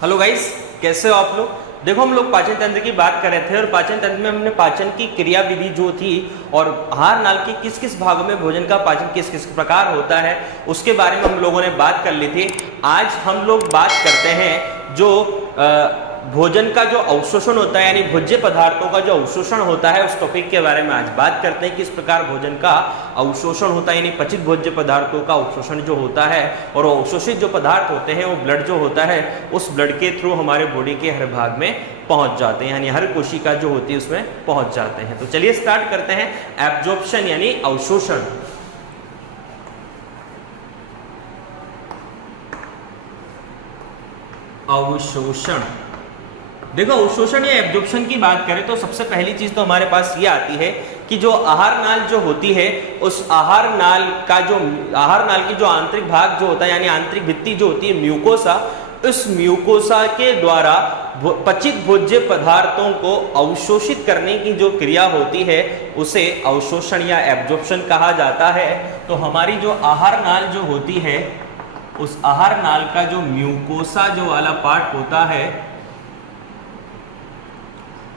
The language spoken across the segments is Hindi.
हेलो गाइस, कैसे हो आप लोग। देखो, हम लोग पाचन तंत्र की बात कर रहे थे और पाचन तंत्र में हमने पाचन की क्रिया विधि जो थी और आहार नाल के किस किस भागों में भोजन का पाचन किस किस प्रकार होता है उसके बारे में हम लोगों ने बात कर ली थी। आज हम लोग बात करते हैं जो भोजन का जो अवशोषण होता है, यानी भोज्य पदार्थों का जो अवशोषण होता है, उस टॉपिक के बारे में आज बात करते हैं। किस प्रकार भोजन का अवशोषण होता है, यानी पचित भोज्य पदार्थों का अवशोषण जो होता है, और अवशोषित जो पदार्थ होते हैं वो ब्लड जो होता है उस ब्लड के थ्रू हमारे बॉडी के हर भाग में पहुंच जाते हैं, यानी हर कोशिका जो होती है उसमें पहुंच जाते हैं। तो चलिए स्टार्ट करते हैं। एब्जॉर्प्शन यानी अवशोषण। अवशोषण, देखो अवशोषण या एब्जॉर्प्शन की बात करें तो सबसे पहली चीज तो हमारे पास ये आती है कि जो आहार नाल जो होती है, उस आहार नाल की जो आंतरिक भाग जो होता है, यानी आंतरिक भित्ति जो होती है म्यूकोसा, उस म्यूकोसा के द्वारा पचित भोज्य पदार्थों को अवशोषित करने की जो क्रिया होती है उसे अवशोषण या एब्जॉर्प्शन कहा जाता है। तो हमारी जो आहार नाल जो होती है, उस आहार नाल का जो म्यूकोसा जो वाला पार्ट होता है,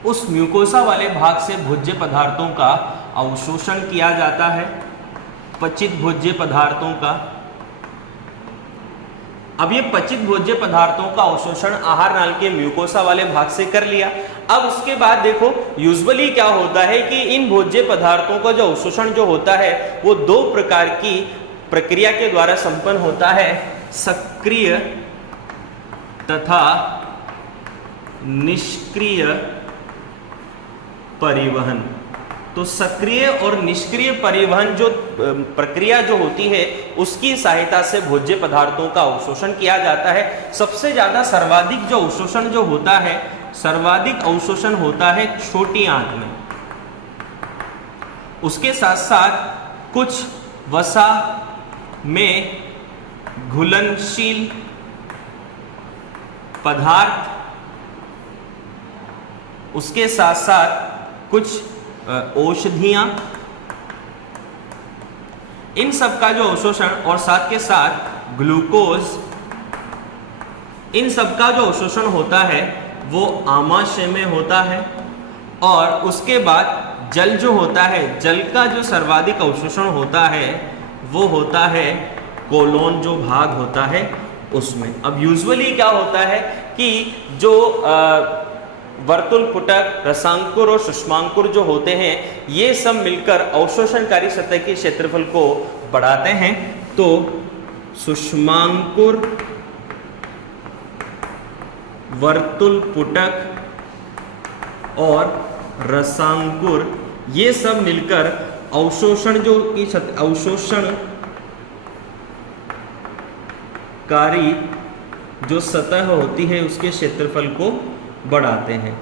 उस म्यूकोसा वाले भाग से भोज्य पदार्थों का अवशोषण किया जाता है, पचित भोज्य पदार्थों का। अब ये पचित भोज्य पदार्थों का अवशोषण आहार नाल के म्यूकोसा वाले भाग से कर लिया। अब उसके बाद देखो यूजुअली क्या होता है कि इन भोज्य पदार्थों का जो अवशोषण जो होता है वो दो प्रकार की प्रक्रिया के द्वारा संपन्न होता है, सक्रिय तथा निष्क्रिय परिवहन। तो सक्रिय और निष्क्रिय परिवहन जो प्रक्रिया जो होती है उसकी सहायता से भोज्य पदार्थों का अवशोषण किया जाता है। सबसे ज्यादा सर्वाधिक जो अवशोषण जो होता है, सर्वाधिक अवशोषण होता है छोटी आंत में। उसके साथ साथ कुछ वसा में घुलनशील पदार्थ, उसके साथ साथ कुछ औषधियां, इन सब का जो अवशोषण और साथ के साथ ग्लूकोज, इन सब का जो अवशोषण होता है वो आमाशय में होता है। और उसके बाद जल जो होता है, जल का जो सर्वाधिक अवशोषण होता है वो होता है कोलोन जो भाग होता है उसमें। अब यूजुअली क्या होता है कि जो वर्तुल पुटक, रसांकुर और सुषमांकुर जो होते हैं ये सब मिलकर अवशोषणकारी सतह के क्षेत्रफल को बढ़ाते हैं। तो सुषमांकुर, वर्तुल पुटक और रसांकुर ये सब मिलकर अवशोषण जो की अवशोषणकारी जो सतह होती है उसके क्षेत्रफल को बढ़ाते हैं।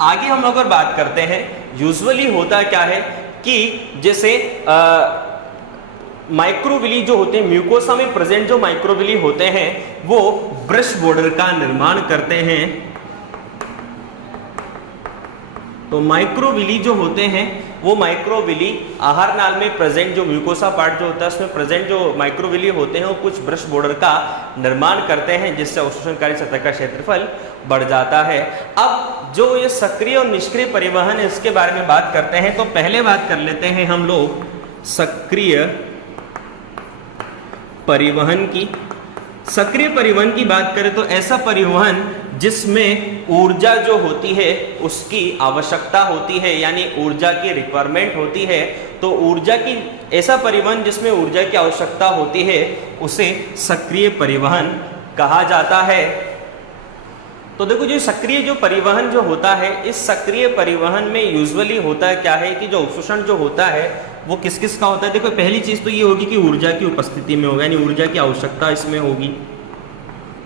आगे हम अगर बात करते हैं, यूजुअली होता क्या है कि जैसे माइक्रोविली जो होते हैं, म्यूकोसा में प्रेजेंट जो माइक्रोविली होते हैं वो ब्रश बॉर्डर का निर्माण करते हैं। तो माइक्रोविली जो होते हैं वो माइक्रोविली आहार नाल में प्रेजेंट जो म्यूकोसा पार्ट जो होता है उसमें प्रेजेंट जो माइक्रोविली होते हैं वो कुछ ब्रश बॉर्डर का निर्माण करते हैं जिससे अवशोषणकारी सतह का क्षेत्रफल बढ़ जाता है। अब जो ये सक्रिय और निष्क्रिय परिवहन है इसके बारे में बात करते हैं। तो पहले बात कर लेते हैं हम लोग सक्रिय परिवहन की। सक्रिय परिवहन की बात करें तो ऐसा परिवहन जिसमें ऊर्जा जो होती है उसकी आवश्यकता होती है, यानी ऊर्जा की रिक्वायरमेंट होती है। तो ऊर्जा की ऐसा परिवहन जिसमें ऊर्जा की आवश्यकता होती है उसे सक्रिय परिवहन कहा जाता है। तो देखो जो सक्रिय जो परिवहन जो होता है, इस सक्रिय परिवहन में यूजुअली होता क्या है कि जो अवशोषण जो होता है वो किस किस का होता है। देखो पहली चीज तो ये होगी कि ऊर्जा की उपस्थिति में होगा, यानी ऊर्जा की आवश्यकता इसमें होगी।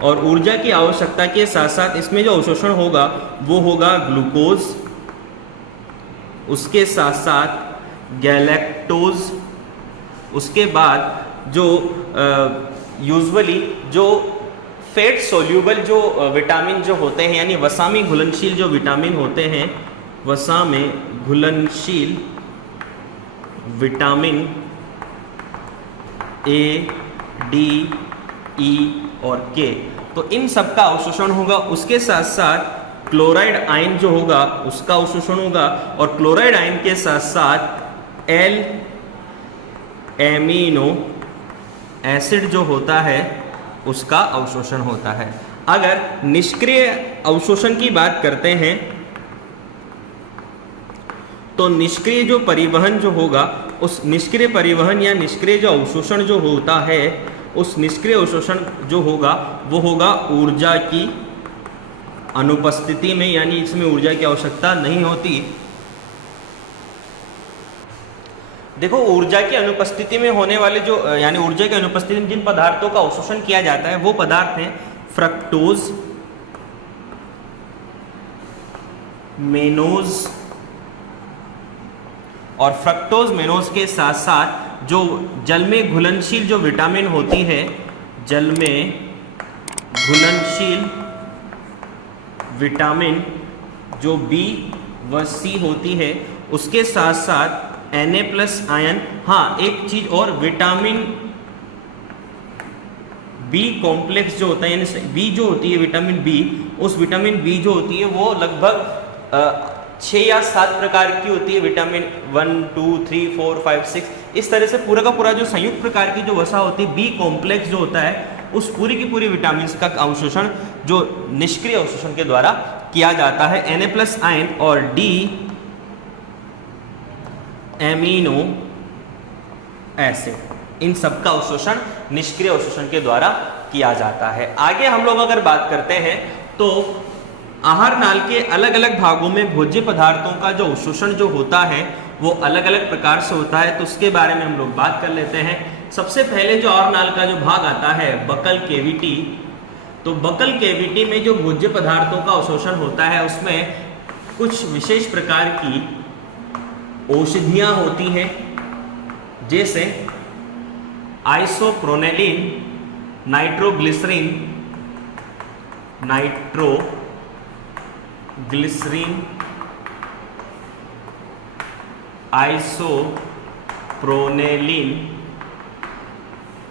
और ऊर्जा की आवश्यकता के साथ साथ इसमें जो अवशोषण होगा वो होगा ग्लूकोज, उसके साथ साथ गैलेक्टोज, उसके बाद जो यूजुअली जो फैट सोल्यूबल जो विटामिन जो होते हैं, यानी वसा में घुलनशील जो विटामिन होते हैं, वसा में घुलनशील विटामिन ए, डी, ई और के, तो इन सब का अवशोषण होगा। उसके साथ साथ क्लोराइड आयन जो होगा उसका अवशोषण होगा, और क्लोराइड आयन के साथ साथ एल एमिनो एसिड जो होता है उसका अवशोषण होता है। अगर निष्क्रिय अवशोषण की बात करते हैं तो निष्क्रिय जो परिवहन जो होगा, उस निष्क्रिय परिवहन या निष्क्रिय जो अवशोषण जो होता है, उस निष्क्रिय अवशोषण जो होगा वो होगा ऊर्जा की अनुपस्थिति में, यानी इसमें ऊर्जा की आवश्यकता नहीं होती। देखो, ऊर्जा की अनुपस्थिति में होने वाले जो, यानी ऊर्जा की अनुपस्थिति में जिन पदार्थों का अवशोषण किया जाता है वो पदार्थ हैं फ्रक्टोज, मेनोज, और फ्रक्टोज मेनोज के साथ साथ जो जल में घुलनशील जो विटामिन होती है, जल में घुलनशील विटामिन जो बी व सी होती है, उसके साथ साथ Na+ आयन। हाँ, एक चीज और, विटामिन बी कॉम्प्लेक्स जो होता है, यानी बी जो होती है विटामिन बी, उस विटामिन बी जो होती है वो लगभग 6 या 7 प्रकार की होती है। विटामिन 1, 2, 3, 4, 5, 6, इस तरह से पूरा का पूरा जो संयुक्त प्रकार की जो वसा होती है, बी कॉम्प्लेक्स जो होता है, उस पूरी की पूरी विटामिन का अवशोषण जो निष्क्रिय अवशोषण के द्वारा किया जाता है। Na+ आयन और डी एमिनो एसिड, इन सब का अवशोषण निष्क्रिय अवशोषण के द्वारा किया जाता है। आगे हम लोग अगर बात करते हैं तो आहार नाल के अलग अलग भागों में भोज्य पदार्थों का जो अवशोषण जो होता है वो अलग अलग प्रकार से होता है, तो उसके बारे में हम लोग बात कर लेते हैं। सबसे पहले जो आहार नाल का जो भाग आता है बकल केविटी, तो बकल केविटी में जो भोज्य पदार्थों का अवशोषण होता है उसमें कुछ विशेष प्रकार की औषधियां होती हैं, जैसे आइसोप्रोनेलिन, नाइट्रोग्लिसरीन, आइसोप्रोनेलिन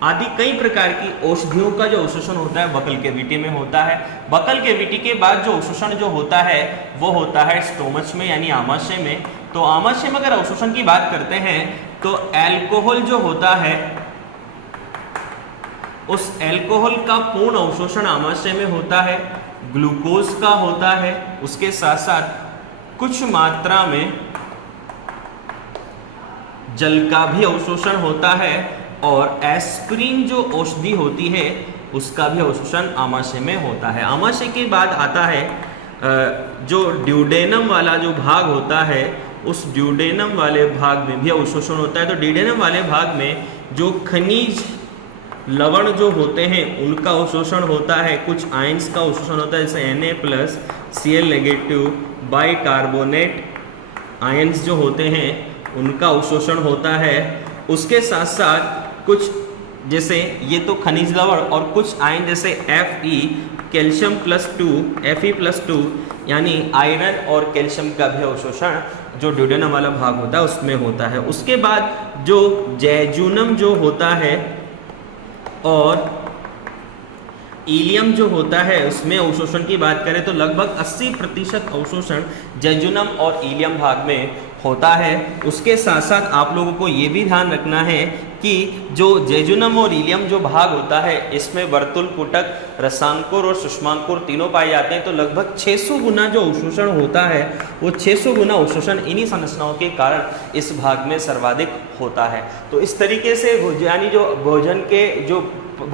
आदि कई प्रकार की औषधियों का जो अवशोषण होता है बकल केविटी में होता है। बकल केविटी के बाद जो अवशोषण जो होता है वो होता है स्टोमच में, यानी आमाशय में। तो आमाशय में अगर अवशोषण की बात करते हैं तो अल्कोहल जो होता है, उस अल्कोहल का पूर्ण अवशोषण आमाशय में होता है, ग्लूकोज का होता है, उसके साथ साथ कुछ मात्रा में जल का भी अवशोषण होता है, और एस्पिरिन जो औषधि होती है उसका भी अवशोषण आमाशय में होता है। आमाशय के बाद आता है जो ड्यूडेनम वाला जो भाग होता है, उस ड्यूडेनम वाले भाग में भी अवशोषण होता है। तो ड्यूडेनम वाले भाग में जो खनिज लवण जो होते हैं उनका अवशोषण होता है, कुछ आयंस का अवशोषण होता है, जैसे Na+, Cl-, बाइकार्बोनेट आयंस जो होते हैं उनका अवशोषण होता है। उसके साथ साथ कुछ, जैसे ये तो खनिज लवण, और कुछ आयन जैसे Fe, कैल्शियम Fe+2, यानी आयरन और कैल्शियम का भी अवशोषण जो ड्यूडेनम वाला भाग होता है उसमें होता है। उसके बाद जो जैजुनम जो होता है और इलियम जो होता है उसमें अवशोषण की बात करें तो लगभग 80% अवशोषण जैजुनम और इलियम भाग में होता है। उसके साथ साथ आप लोगों को ये भी ध्यान रखना है कि जो जैजुनम और इलियम जो भाग होता है इसमें वर्तुल पुटक, रसांकुर और सुषमांकुर तीनों पाए जाते हैं। तो लगभग 600 गुना जो अवशोषण होता है वो 600 गुना अवशोषण इन्हीं संरचनाओं के कारण इस भाग में सर्वाधिक होता है। तो इस तरीके से यानी जो भोजन के जो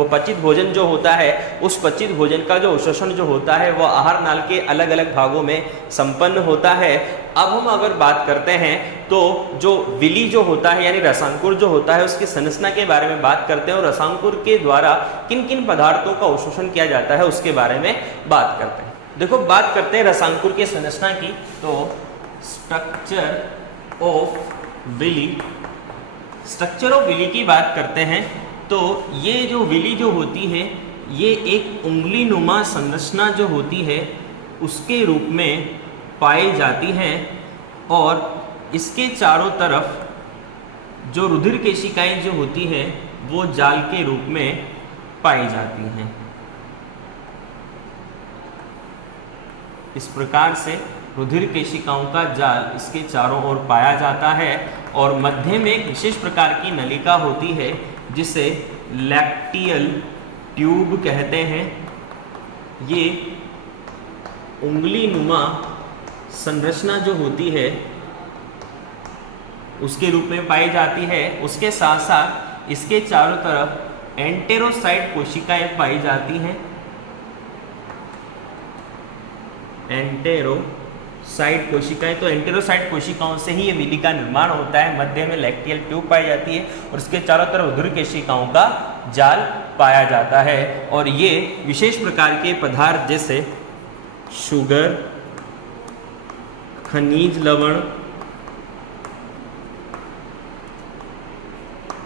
पचित भोजन जो होता है उस पचित भोजन का जो अवशोषण जो होता है वो आहार नाल के अलग अलग भागों में संपन्न होता है। अब हम अगर बात करते हैं तो जो विली जो होता है यानी रसांकुर जो होता है उसकी संरचना के बारे में बात करते हैं, और रसांकुर के द्वारा किन किन पदार्थों का अवशोषण किया जाता है उसके बारे में बात करते हैं। देखो, बात करते हैं रसांकुर की संरचना की, तो स्ट्रक्चर ऑफ विली की बात करते हैं। तो ये जो विली जो होती है ये एक उंगली नुमा संरचना जो होती है उसके रूप में पाई जाती है, और इसके चारों तरफ जो रुधिर केशिकाएं जो होती है वो जाल के रूप में पाई जाती हैं। इस प्रकार से रुधिर केशिकाओं का जाल इसके चारों ओर पाया जाता है और मध्य में एक विशेष प्रकार की नलिका होती है जिसे लैक्टियल ट्यूब कहते हैं। ये उंगली नुमा संरचना जो होती है उसके रूप में पाई जाती है। उसके साथ साथ इसके चारों तरफ एंटेरोसाइट कोशिकाएं पाई जाती हैं। एंटेरोसाइट कोशिकाएं, तो एंटेरोसाइट कोशिकाओं से ही ये विधि का निर्माण होता है। मध्य में लैक्टियल ट्यूब पाई जाती है और उसके चारों तरफ रुधिर केशिकाओं का जाल पाया जाता है। और ये विशेष प्रकार के पदार्थ जैसे शुगर, खनिज लवण,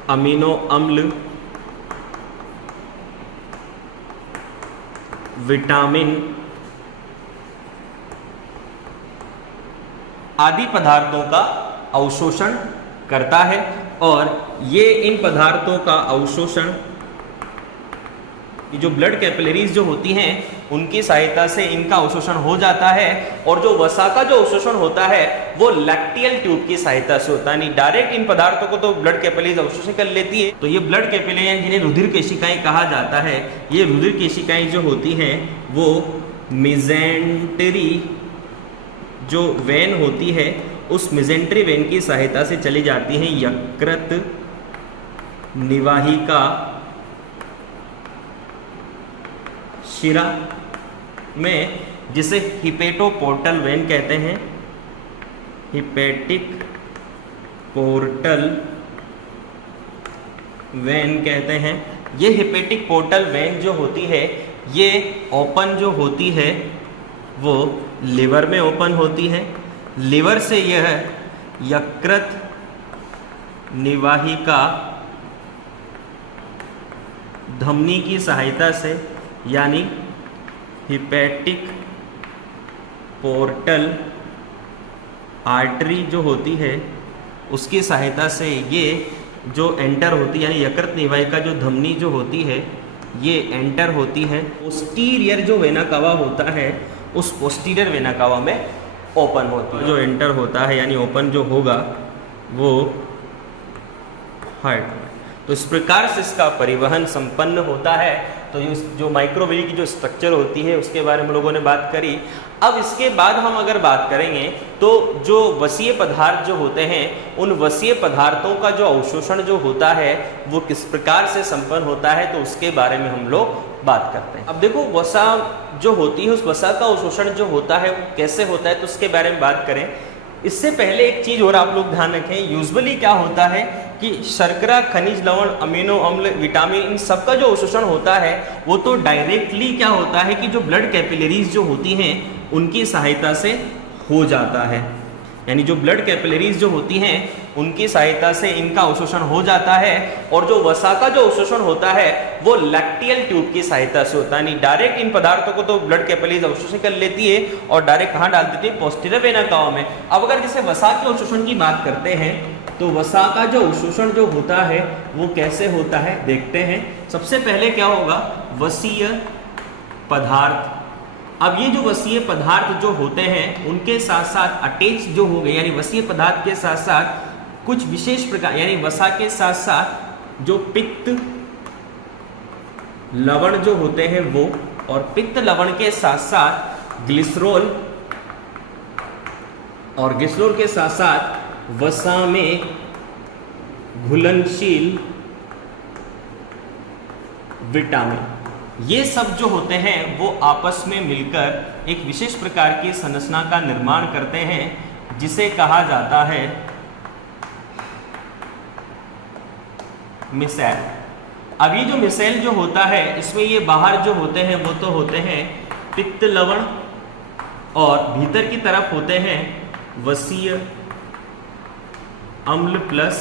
अमीनो अम्ल, विटामिन आदि पदार्थों का अवशोषण करता है। और ये इन पदार्थों का अवशोषण जो ब्लड कैपिलरीज जो होती हैं उनकी सहायता से इनका अवशोषण हो जाता है। और जो वसा का जो अवशोषण होता है वो लैक्टियल ट्यूब की सहायता से होता है। नहीं डायरेक्ट इन पदार्थों को तो ब्लड कैपिलरीज अवशोषण कर लेती है। तो ये ब्लड कैपिलरी जिन्हें रुधिर केशिकाएं कहा जाता है, ये रुधिर केशिकाएं जो होती हैं वो मेजेंटरी जो वेन होती है उस मेजेंटरी वेन की सहायता से चली जाती हैं यकृत निवाहिका शिरा में, जिसे हिपेटोपोर्टल वेन कहते हैं। हिपेटिक पोर्टल वेन कहते हैं। ये हिपेटिक पोर्टल वेन जो होती है ये ओपन जो होती है वो लिवर में ओपन होती है। लिवर से यह यकृत निवाहिका धमनी की सहायता से यानी हिपेटिक पोर्टल आर्टरी जो होती है उसकी सहायता से ये जो एंटर होती है यानी यकृत निवाहिका जो धमनी जो होती है ये एंटर होती है। पोस्टीरियर जो वेना कावा होता है उस पोस्टीरियर वेना कावा में ओपन होती है। जो एंटर होता है यानी ओपन जो होगा वो हार्ट। तो इस प्रकार से इसका परिवहन संपन्न होता है। तो जो माइक्रोवेव की जो स्ट्रक्चर होती है उसके बारे में हम लोगों ने बात करी। अब इसके बाद हम अगर बात करेंगे तो जो वसीय पदार्थ जो होते हैं उन वसीय पदार्थों का जो अवशोषण जो होता है वो किस प्रकार से संपन्न होता है तो उसके बारे में हम लोग बात करते हैं। अब देखो वसा जो होती है उस वसा का अवशोषण जो होता है वो कैसे होता है तो उसके बारे में बात करें। इससे पहले एक चीज और आप लोग ध्यान रखें, यूजुअली क्या होता है कि शर्करा, खनिज लवण, अमीनो अम्ल, विटामिन इन सब का जो अवशोषण होता है वो तो डायरेक्टली क्या होता है कि जो ब्लड कैपिलरीज जो होती हैं उनकी सहायता से हो जाता है। यानी जो ब्लड कैपिलरीज जो होती हैं उनकी सहायता से इनका अवशोषण हो जाता है। और जो वसा का जो अवशोषण होता है वो लैक्टियल ट्यूब की सहायता से होता है। नहीं डायरेक्ट इन पदार्थों को तो ब्लड कैपिलरीज अवशोषण कर लेती है और डायरेक्ट कहाँ डाल देती है, पोस्टीरियर वेना कावा में। अब अगर जैसे वसा के अवशोषण की बात करते हैं तो वसा का जो अवशोषण जो होता है वो कैसे होता है देखते हैं। सबसे पहले क्या होगा, वसीय पदार्थ। अब ये जो वसीय पदार्थ जो होते हैं उनके साथ साथ अटैच जो हो गए यानी वसीय पदार्थ के साथ साथ कुछ विशेष प्रकार यानी वसा के साथ साथ जो पित्त लवण जो होते हैं वो, और पित्त लवण के साथ साथ ग्लिसरॉल, और ग्लिसरॉल के साथ साथ वसा में घुलनशील विटामिन, ये सब जो होते हैं वो आपस में मिलकर एक विशेष प्रकार की संरचना का निर्माण करते हैं जिसे कहा जाता है मिसेल। अब ये जो मिसेल जो होता है इसमें ये बाहर जो होते हैं वो तो होते हैं पित्त लवण और भीतर की तरफ होते हैं वसीय अम्ल प्लस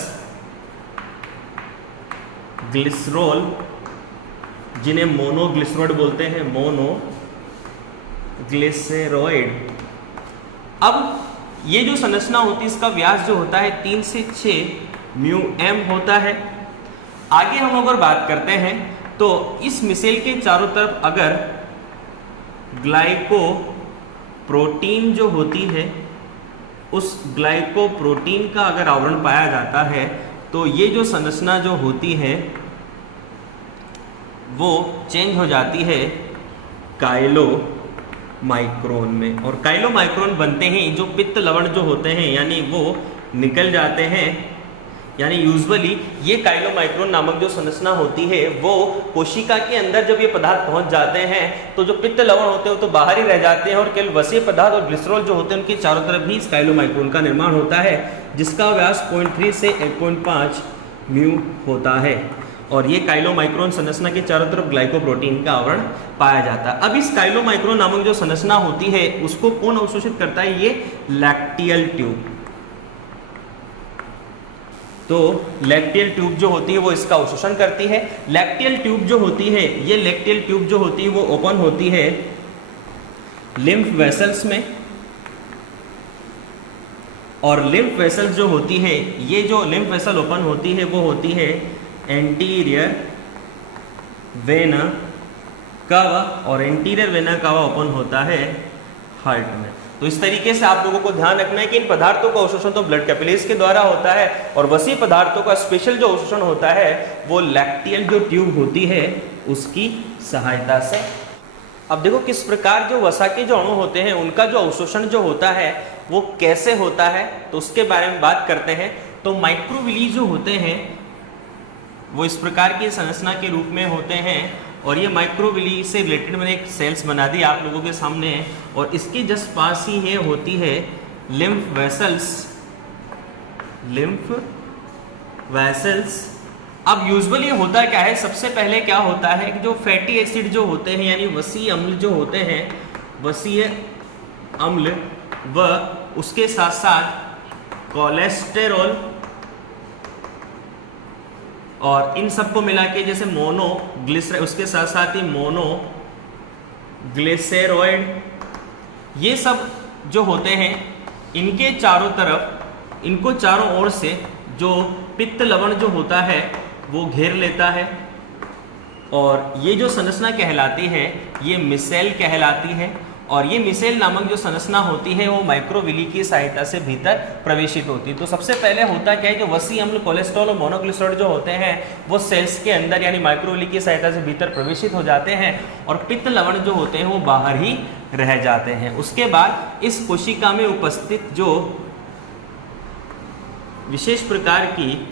ग्लिसरॉल जिन्हें मोनोग्लिसरॉइड बोलते हैं, मोनोग्लिसरॉइड। अब ये जो संरचना होती है इसका व्यास जो होता है 3 से 6 म्यू एम होता है। आगे हम अगर बात करते हैं तो इस मिसेल के चारों तरफ अगर ग्लाइकोप्रोटीन जो होती है, उस ग्लाइकोप्रोटीन का अगर आवरण पाया जाता है तो ये जो संरचना जो होती है वो चेंज हो जाती है काइलोमाइक्रोन में। और काइलोमाइक्रोन बनते हैं जो पित्त लवण जो होते हैं यानी वो निकल जाते हैं। यानी यूजुअली ये काइलोमाइक्रोन नामक जो संरचना होती है वो कोशिका के अंदर जब ये पदार्थ पहुंच जाते हैं तो जो पित्त लवण होते हैं वो तो बाहर ही रह जाते हैं और केवल वसीय पदार्थ और ग्लिसरॉल जो होते हैं उनके चारों तरफ भी इस काइलोमाइक्रोन का निर्माण होता है, जिसका व्यास 0.3 से 1.5 म्यू होता है। और ये काइलोमाइक्रोन संरचना के चारों तरफ ग्लाइकोप्रोटीन का आवरण पाया जाता है। अब इस काइलोमाइक्रोन नामक जो संरचना होती है उसको कौन अवशोषित करता है? ये लैक्टियल ट्यूब। तो लैक्टियल ट्यूब जो होती है वो इसका अवशोषण करती है। लैक्टियल ट्यूब जो होती है, ये लैक्टियल ट्यूब जो होती है वो ओपन होती है लिम्फ वेसल्स में, और लिम्फ वेसल्स जो होती है, ये जो लिम्फ वेसल ओपन होती है वो होती है एंटीरियर वेना कावा, और एंटीरियर वेना कावा ओपन होता है हार्ट में। तो इस तरीके से आप लोगों को ध्यान रखना है कि इन पदार्थों का अवशोषण तो ब्लड कैपिलरीज के द्वारा होता है और वसी पदार्थों का स्पेशल जो अवशोषण होता है वो लैक्टियल जो ट्यूब होती है उसकी सहायता से। अब देखो किस प्रकार जो वसा के जो अणु होते हैं उनका जो अवशोषण जो होता है वो कैसे होता है, तो उसके बारे में बात करते हैं। तो माइक्रोविली जो होते हैं वो इस प्रकार की संरचना के रूप में होते हैं, और ये माइक्रोविली से रिलेटेड मैंने एक सेल्स बना दी आप लोगों के सामने, और इसके जस्ट पास ही ये होती है लिम्फ वेसल्स। लिम्फ वेसल्स अब यूजुअली होता क्या है, सबसे पहले क्या होता है कि जो फैटी एसिड जो होते हैं यानी वसीय अम्ल जो होते हैं, वसीय अम्ल व उसके साथ साथ कोलेस्टेरॉल और इन सबको मिला के जैसे मोनोग्लिसराइड, उसके साथ साथ ही मोनोग्लिसराइड, ये सब जो होते हैं इनके चारों तरफ, इनको चारों ओर से जो पित्त लवण जो होता है वो घेर लेता है, और ये जो संरचना कहलाती है ये मिसेल कहलाती है। और ये मिसेल नामक जो संरचना होती है वो माइक्रोविली की सहायता से भीतर प्रवेशित होती है। तो सबसे पहले होता क्या है, जो वसी अम्ल, कोलेस्ट्रॉल और मोनोग्लिसराइड जो होते हैं वो सेल्स के अंदर यानी माइक्रोविली की सहायता से भीतर प्रवेशित हो जाते हैं, और पित्त लवण जो होते हैं वो बाहर ही रह जाते हैं। उसके बाद इस कोशिका में उपस्थित जो विशेष प्रकार की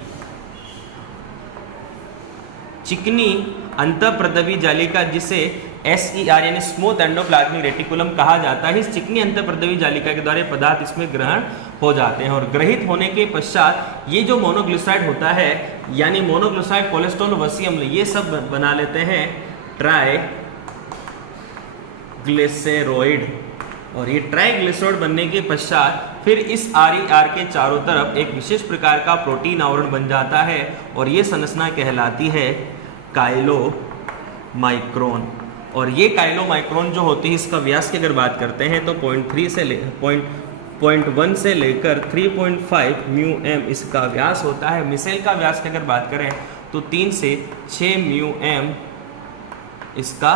चिकनी अंतःप्रदवी जालिका, जिसे SER यानी स्मूथ एंडोप्लाज्मिक रेटिकुलम कहा जाता है, इस चिकनी अंतःप्रदवी जालिका के द्वारा पदार्थ इसमें ग्रहण हो जाते हैं, और ग्रहित होने के पश्चात ये जो मोनोग्लिसराइड होता है यानी मोनोग्लिसराइड, कोलेस्ट्रॉल, वसी अम्ल, ये सब बना लेते हैं ट्राइग्लिसराइड, और ये ट्राइग्लिसराइड बनने के पश्चात फिर इस RER के चारों तरफ एक विशेष प्रकार का प्रोटीन आवरण बन जाता है, और ये संरचना कहलाती है काइलोमाइक्रोन। और ये काइलोमाइक्रोन जो होती है इसका व्यास की अगर बात करते हैं तो 0.1 से लेकर 3.5 म्यू एम इसका व्यास होता है। मिसेल का व्यास की अगर बात करें तो 3 से 6 म्यू एम इसका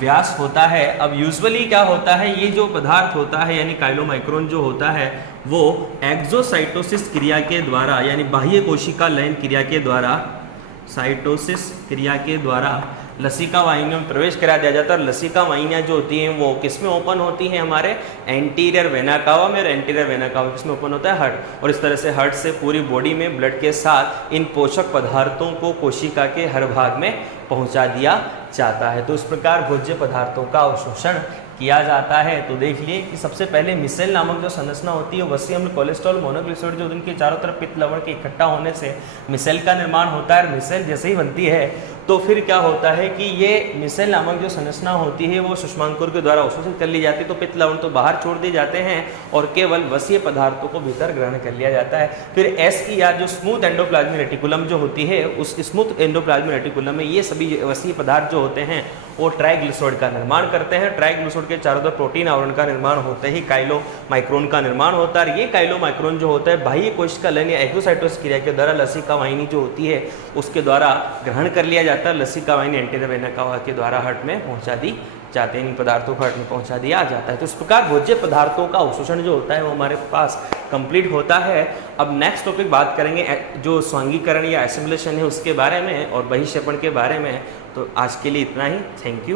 व्यास होता है। अब यूजुअली क्या होता है, ये जो पदार्थ होता है यानी काइलोमाइक्रोन जो होता है वो एक्सोसाइटोसिस क्रिया के द्वारा यानी बाह्य कोशिका लयन क्रिया के द्वारा, साइटोसिस क्रिया के द्वारा लसिका वाहिनियों में प्रवेश करा दिया जाता है। और लसिका वाहिनियाँ जो होती हैं वो किसमें ओपन होती हैं, हमारे एंटीरियर वेना कावा में, और एंटीरियर वेना कावा किसमें ओपन होता है, हार्ट। और इस तरह से हार्ट से पूरी बॉडी में ब्लड के साथ इन पोषक पदार्थों को कोशिका के हर भाग में पहुंचा दिया जाता है। तो इस प्रकार भोज्य पदार्थों का अवशोषण किया जाता है। तो देख लिए कि सबसे पहले मिसेल नामक जो संरचना होती है, वसी अम्ल, कोलेस्ट्रॉल, मोनोग्लिसराइड जो उनके चारों तरफ पित्त लवण के इकट्ठा होने से मिसेल का निर्माण होता है। मिसेल जैसे ही बनती है तो फिर क्या होता है कि ये मिसेल नामक जो संरचना होती है वो सुषमांकुर के द्वारा अवशोषित कर ली जाती है, तो पित्त लवण तो बाहर छोड़ दिए जाते हैं और केवल वसीय पदार्थों को भीतर ग्रहण कर लिया जाता है। फिर SER जो स्मूथ एंडोप्लाज्मिक रेटिकुलम जो होती है, उस स्मूथ एंडोप्लाज्मिक रेटिकुलम में ये सभी वसीय पदार्थ जो होते हैं वो ट्राइग्लिसराइड का निर्माण करते हैं। ट्राइग्लिसराइड के चारों तरफ प्रोटीन आवरण का निर्माण होते ही काइलोमाइक्रोन का निर्माण होता है। ये काइलोमाइक्रोन जो होता है बाह्य कोशिकालन या एक्सोसाइटोसिस क्रिया के द्वारा लसिका वाहिनी जो होती है उसके द्वारा ग्रहण कर लिया जाता है। लसिका वाहिनी एंटीना वेना कावा के द्वारा हार्ट में पहुंचा दी जाते हैं, इन पदार्थों को हार्ट में पहुंचा दिया जाता है। तो इस प्रकार भोज्य पदार्थों का अवशोषण जो होता है वो हमारे पास कंप्लीट होता है। अब नेक्स्ट टॉपिक बात करेंगे जो स्वांगीकरण या एसिमिलेशन है उसके बारे में और बहिक्षेपण के बारे में। तो आज के लिए इतना ही, थैंक यू।